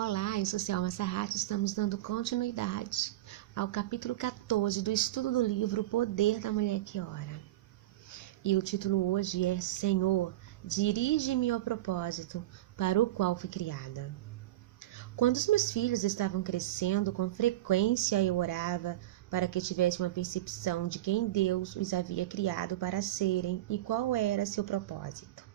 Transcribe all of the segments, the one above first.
Olá, eu sou Selma Sarrati, estamos dando continuidade ao capítulo 14 do estudo do livro O Poder da Mulher que Ora. E o título hoje é Senhor, dirige-me ao propósito para o qual fui criada. Quando os meus filhos estavam crescendo, com frequência eu orava para que tivesse uma percepção de quem Deus os havia criado para serem e qual era seu propósito.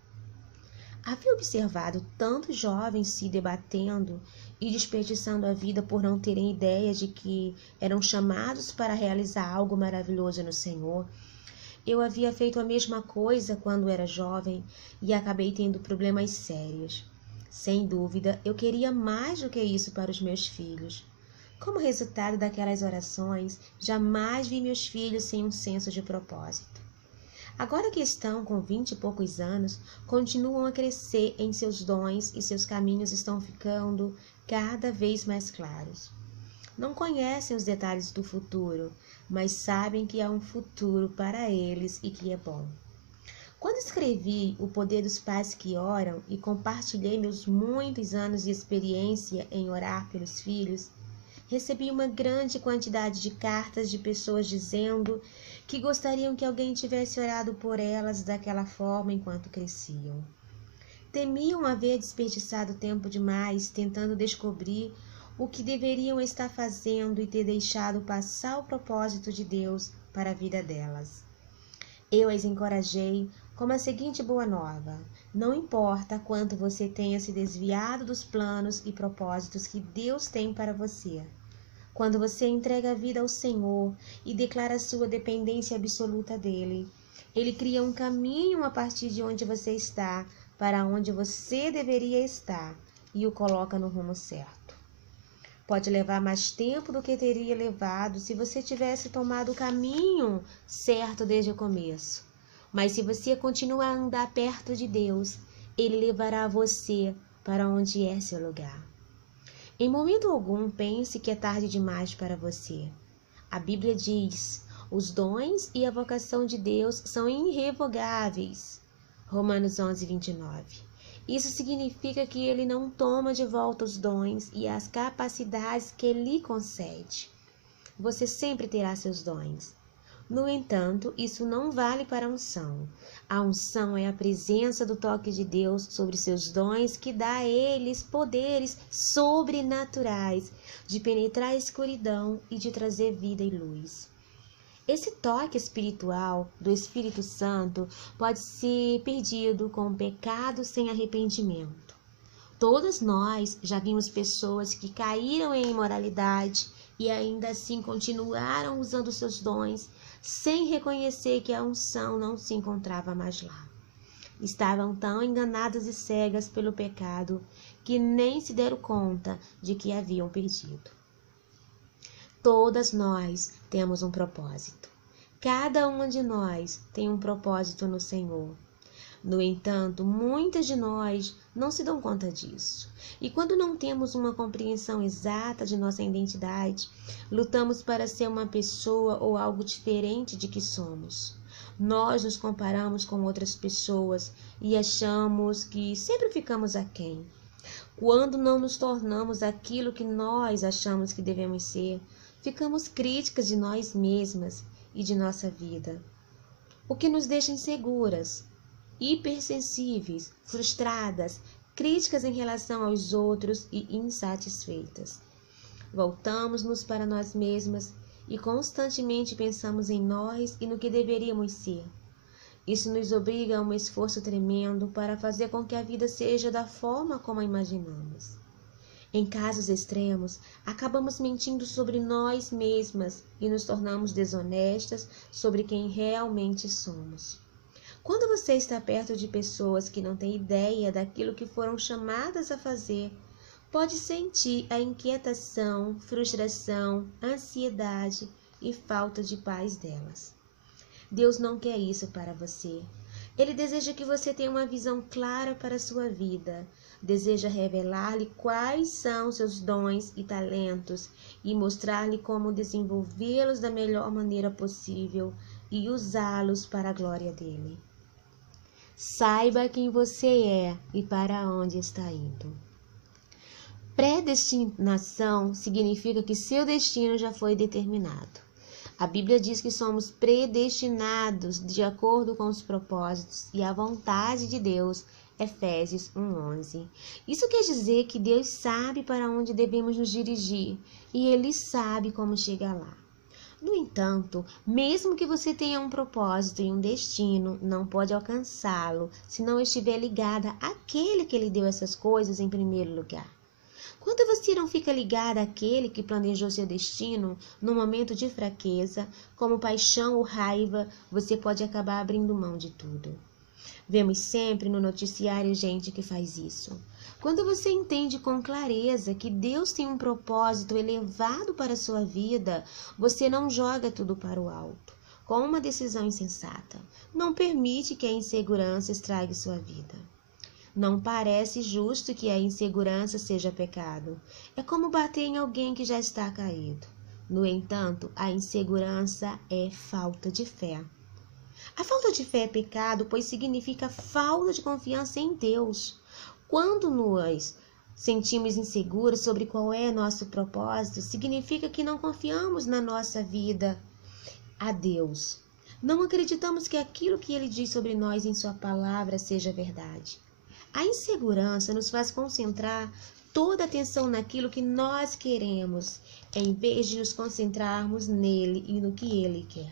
Havia observado tantos jovens se debatendo e desperdiçando a vida por não terem ideia de que eram chamados para realizar algo maravilhoso no Senhor. Eu havia feito a mesma coisa quando era jovem e acabei tendo problemas sérios. Sem dúvida, eu queria mais do que isso para os meus filhos. Como resultado daquelas orações, jamais vi meus filhos sem um senso de propósito. Agora que estão com 20 e poucos anos, continuam a crescer em seus dons e seus caminhos estão ficando cada vez mais claros. Não conhecem os detalhes do futuro, mas sabem que há um futuro para eles e que é bom. Quando escrevi O Poder dos Pais que Oram e compartilhei meus muitos anos de experiência em orar pelos filhos, recebi uma grande quantidade de cartas de pessoas dizendo que gostariam que alguém tivesse orado por elas daquela forma enquanto cresciam. Temiam haver desperdiçado tempo demais tentando descobrir o que deveriam estar fazendo e ter deixado passar o propósito de Deus para a vida delas. Eu as encorajei com a seguinte boa nova: não importa quanto você tenha se desviado dos planos e propósitos que Deus tem para você. Quando você entrega a vida ao Senhor e declara sua dependência absoluta dele, Ele cria um caminho a partir de onde você está para onde você deveria estar e o coloca no rumo certo. Pode levar mais tempo do que teria levado se você tivesse tomado o caminho certo desde o começo. Mas se você continuar a andar perto de Deus, Ele levará você para onde é seu lugar. Em momento algum, pense que é tarde demais para você. A Bíblia diz: os dons e a vocação de Deus são irrevogáveis. Romanos 11, 29. Isso significa que Ele não toma de volta os dons e as capacidades que Ele lhe concede. Você sempre terá seus dons. No entanto, isso não vale para a unção. A unção é a presença do toque de Deus sobre seus dons que dá a eles poderes sobrenaturais de penetrar a escuridão e de trazer vida e luz. Esse toque espiritual do Espírito Santo pode ser perdido com o pecado sem arrependimento. Todos nós já vimos pessoas que caíram em imoralidade e ainda assim continuaram usando seus dons sem reconhecer que a unção não se encontrava mais lá. Estavam tão enganadas e cegas pelo pecado que nem se deram conta de que haviam perdido. Todas nós temos um propósito. Cada uma de nós tem um propósito no Senhor. No entanto, muitas de nós não se dão conta disso. E quando não temos uma compreensão exata de nossa identidade, lutamos para ser uma pessoa ou algo diferente de que somos. Nós nos comparamos com outras pessoas e achamos que sempre ficamos aquém. Quando não nos tornamos aquilo que nós achamos que devemos ser, ficamos críticas de nós mesmas e de nossa vida, o que nos deixa inseguras, hipersensíveis, frustradas, críticas em relação aos outros e insatisfeitas. Voltamos-nos para nós mesmas e constantemente pensamos em nós e no que deveríamos ser. Isso nos obriga a um esforço tremendo para fazer com que a vida seja da forma como a imaginamos. Em casos extremos, acabamos mentindo sobre nós mesmas e nos tornamos desonestas sobre quem realmente somos. Quando você está perto de pessoas que não têm ideia daquilo que foram chamadas a fazer, pode sentir a inquietação, frustração, ansiedade e falta de paz delas. Deus não quer isso para você. Ele deseja que você tenha uma visão clara para a sua vida. Deseja revelar-lhe quais são seus dons e talentos e mostrar-lhe como desenvolvê-los da melhor maneira possível e usá-los para a glória dele. Saiba quem você é e para onde está indo. Predestinação significa que seu destino já foi determinado. A Bíblia diz que somos predestinados de acordo com os propósitos e a vontade de Deus. Efésios 1:11. Isso quer dizer que Deus sabe para onde devemos nos dirigir e Ele sabe como chegar lá. No entanto, mesmo que você tenha um propósito e um destino, não pode alcançá-lo se não estiver ligada àquele que lhe deu essas coisas em primeiro lugar. Quando você não fica ligada àquele que planejou seu destino no momento de fraqueza, como paixão ou raiva, você pode acabar abrindo mão de tudo. Vemos sempre no noticiário gente que faz isso. Quando você entende com clareza que Deus tem um propósito elevado para a sua vida, você não joga tudo para o alto, com uma decisão insensata. Não permite que a insegurança estrague sua vida. Não parece justo que a insegurança seja pecado. É como bater em alguém que já está caído. No entanto, a insegurança é falta de fé. A falta de fé é pecado, pois significa falta de confiança em Deus. Quando nos sentimos inseguros sobre qual é nosso propósito, significa que não confiamos na nossa vida a Deus. Não acreditamos que aquilo que Ele diz sobre nós em Sua palavra seja verdade. A insegurança nos faz concentrar toda a atenção naquilo que nós queremos, em vez de nos concentrarmos nele e no que Ele quer.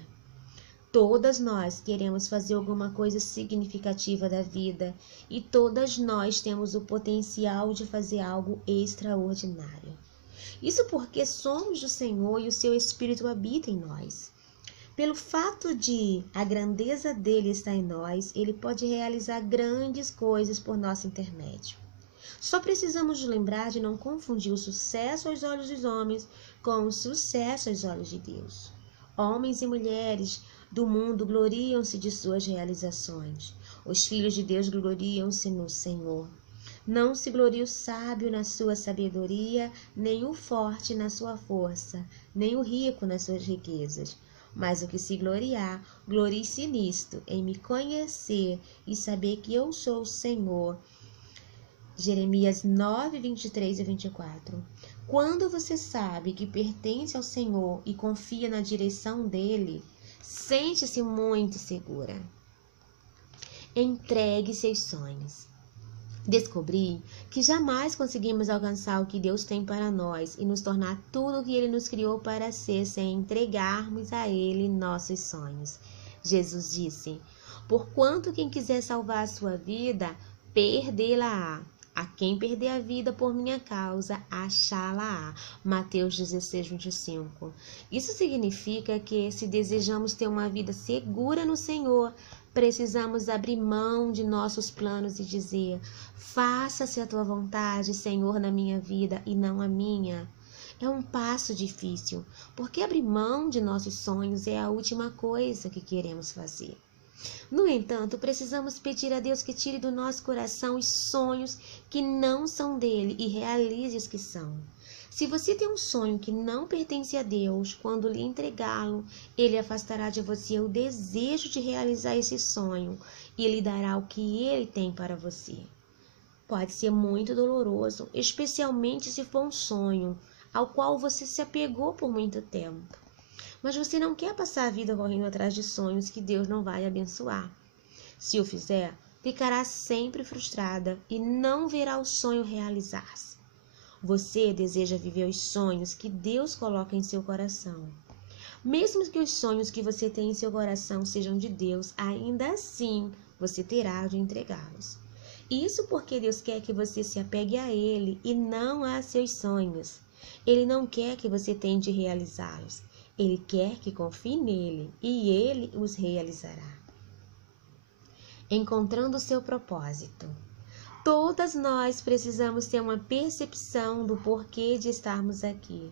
Todas nós queremos fazer alguma coisa significativa da vida e todas nós temos o potencial de fazer algo extraordinário. Isso porque somos do Senhor e o seu Espírito habita em nós. Pelo fato de a grandeza dele estar em nós, ele pode realizar grandes coisas por nosso intermédio. Só precisamos lembrar de não confundir o sucesso aos olhos dos homens com o sucesso aos olhos de Deus. Homens e mulheres do mundo gloriam-se de suas realizações. Os filhos de Deus gloriam-se no Senhor. Não se glorie o sábio na sua sabedoria, nem o forte na sua força, nem o rico nas suas riquezas. Mas o que se gloriar, glorie-se nisto, em me conhecer e saber que eu sou o Senhor. Jeremias 9, 23 e 24. Quando você sabe que pertence ao Senhor e confia na direção dele, sente-se muito segura. Entregue seus sonhos. Descobri que jamais conseguimos alcançar o que Deus tem para nós e nos tornar tudo o que Ele nos criou para ser sem entregarmos a Ele nossos sonhos. Jesus disse: porquanto quem quiser salvar a sua vida, perdê-la-á. A quem perder a vida por minha causa, achá-la-á. Mateus 16, 25. Isso significa que se desejamos ter uma vida segura no Senhor, precisamos abrir mão de nossos planos e dizer: faça-se a tua vontade, Senhor, na minha vida e não a minha. É um passo difícil, porque abrir mão de nossos sonhos é a última coisa que queremos fazer. No entanto, precisamos pedir a Deus que tire do nosso coração os sonhos que não são dele e realize os que são. Se você tem um sonho que não pertence a Deus, quando lhe entregá-lo, ele afastará de você o desejo de realizar esse sonho e lhe dará o que ele tem para você. Pode ser muito doloroso, especialmente se for um sonho ao qual você se apegou por muito tempo. Mas você não quer passar a vida correndo atrás de sonhos que Deus não vai abençoar. Se o fizer, ficará sempre frustrada e não verá o sonho realizar-se. Você deseja viver os sonhos que Deus coloca em seu coração. Mesmo que os sonhos que você tem em seu coração sejam de Deus, ainda assim você terá de entregá-los. Isso porque Deus quer que você se apegue a Ele e não a seus sonhos. Ele não quer que você tente realizá-los. Ele quer que confie nele e ele os realizará. Encontrando o seu propósito. Todas nós precisamos ter uma percepção do porquê de estarmos aqui.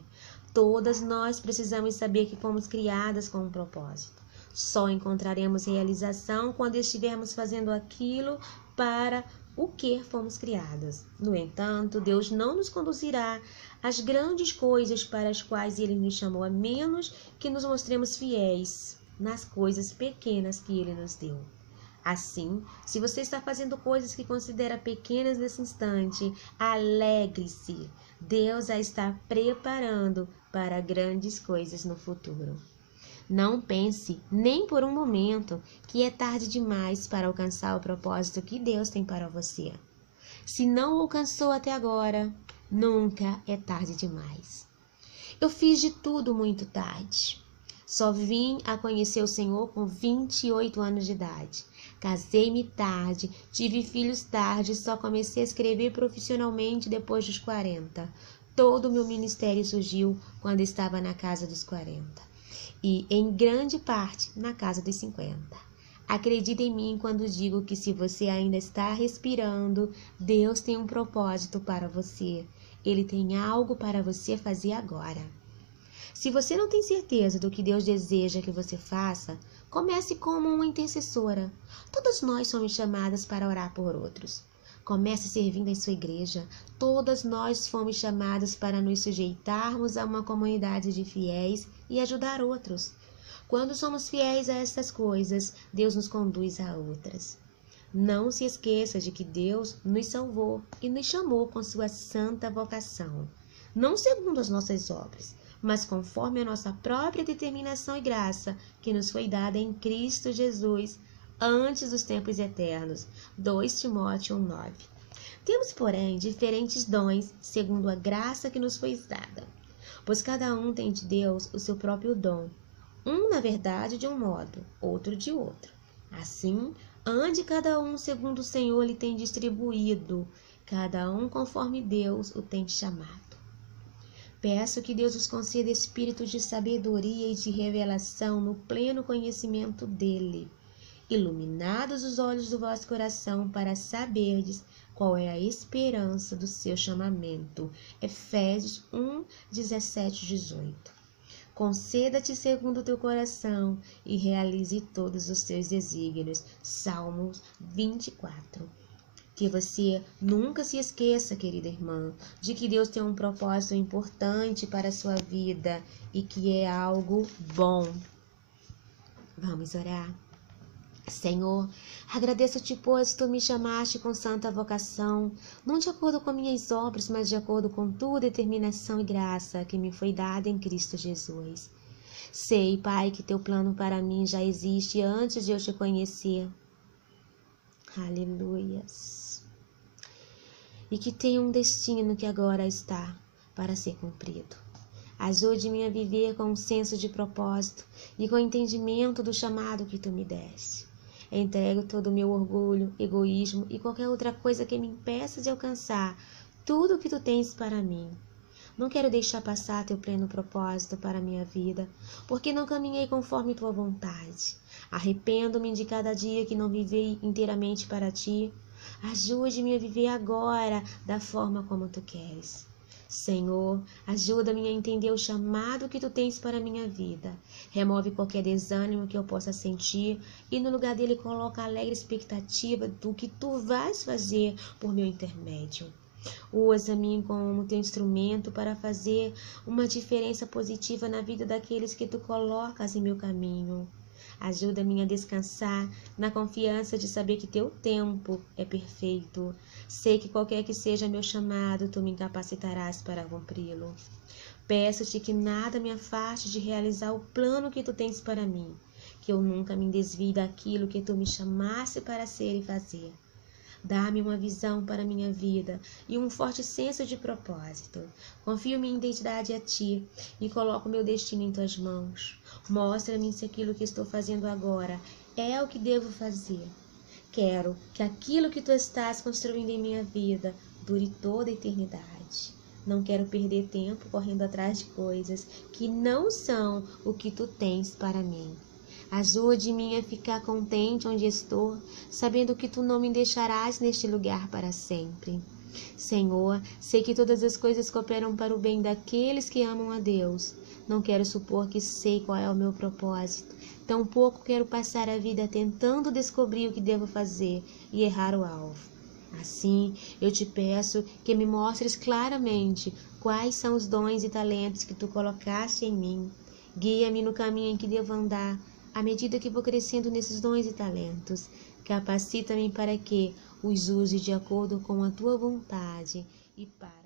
Todas nós precisamos saber que fomos criadas com um propósito. Só encontraremos realização quando estivermos fazendo aquilo para o que fomos criadas. No entanto, Deus não nos conduzirá às grandes coisas para as quais Ele nos chamou, a menos que nos mostremos fiéis nas coisas pequenas que Ele nos deu. Assim, se você está fazendo coisas que considera pequenas nesse instante, alegre-se. Deus a está preparando para grandes coisas no futuro. Não pense nem por um momento que é tarde demais para alcançar o propósito que Deus tem para você. Se não o alcançou até agora, nunca é tarde demais. Eu fiz de tudo muito tarde. Só vim a conhecer o Senhor com 28 anos de idade. Casei-me tarde, tive filhos tarde e só comecei a escrever profissionalmente depois dos 40. Todo o meu ministério surgiu quando estava na casa dos 40 e, em grande parte, na casa dos 50. Acredite em mim quando digo que se você ainda está respirando, Deus tem um propósito para você. Ele tem algo para você fazer agora. Se você não tem certeza do que Deus deseja que você faça, comece como uma intercessora. Todas nós somos chamadas para orar por outros. Comece servindo em sua igreja. Todas nós fomos chamadas para nos sujeitarmos a uma comunidade de fiéis e ajudar outros. Quando somos fiéis a estas coisas, Deus nos conduz a outras. Não se esqueça de que Deus nos salvou e nos chamou com sua santa vocação, não segundo as nossas obras, mas conforme a nossa própria determinação e graça que nos foi dada em Cristo Jesus antes dos tempos eternos. 2 Timóteo 1:9. Temos, porém, diferentes dons segundo a graça que nos foi dada, pois cada um tem de Deus o seu próprio dom. Um, na verdade, de um modo, outro de outro. Assim, ande cada um segundo o Senhor lhe tem distribuído, cada um conforme Deus o tem chamado. Peço que Deus os conceda espírito de sabedoria e de revelação no pleno conhecimento dele, iluminados os olhos do vosso coração para saberdes qual é a esperança do seu chamamento. Efésios 1:17-18. Conceda-te segundo o teu coração e realize todos os teus desígnios. Salmos 24. Que você nunca se esqueça, querida irmã, de que Deus tem um propósito importante para a sua vida e que é algo bom. Vamos orar. Senhor, agradeço-te, pois tu me chamaste com santa vocação, não de acordo com minhas obras, mas de acordo com tua determinação e graça que me foi dada em Cristo Jesus. Sei, Pai, que teu plano para mim já existe antes de eu te conhecer. Aleluias. E que tem um destino que agora está para ser cumprido. Ajude-me a viver com um senso de propósito e com o entendimento do chamado que tu me deste. Entrego todo o meu orgulho, egoísmo e qualquer outra coisa que me impeça de alcançar tudo o que tu tens para mim. Não quero deixar passar teu pleno propósito para a minha vida, porque não caminhei conforme tua vontade. Arrependo-me de cada dia que não vivei inteiramente para ti. Ajude-me a viver agora da forma como tu queres. Senhor, ajuda-me a entender o chamado que tu tens para a minha vida. Remove qualquer desânimo que eu possa sentir e no lugar dele coloca a alegre expectativa do que tu vais fazer por meu intermédio. Usa-me como teu instrumento para fazer uma diferença positiva na vida daqueles que tu colocas em meu caminho. Ajuda-me a descansar na confiança de saber que teu tempo é perfeito. Sei que qualquer que seja meu chamado, tu me capacitarás para cumpri-lo. Peço-te que nada me afaste de realizar o plano que tu tens para mim, que eu nunca me desvie daquilo que tu me chamaste para ser e fazer. Dá-me uma visão para minha vida e um forte senso de propósito. Confio minha identidade a ti e coloco meu destino em tuas mãos. Mostra-me se aquilo que estou fazendo agora é o que devo fazer. Quero que aquilo que tu estás construindo em minha vida dure toda a eternidade. Não quero perder tempo correndo atrás de coisas que não são o que tu tens para mim. Ajude-me a ficar contente onde estou, sabendo que tu não me deixarás neste lugar para sempre. Senhor, sei que todas as coisas cooperam para o bem daqueles que amam a Deus. Não quero supor que sei qual é o meu propósito. Tampouco quero passar a vida tentando descobrir o que devo fazer e errar o alvo. Assim, eu te peço que me mostres claramente quais são os dons e talentos que tu colocaste em mim. Guia-me no caminho em que devo andar, à medida que vou crescendo nesses dons e talentos. Capacita-me para que os use de acordo com a tua vontade e para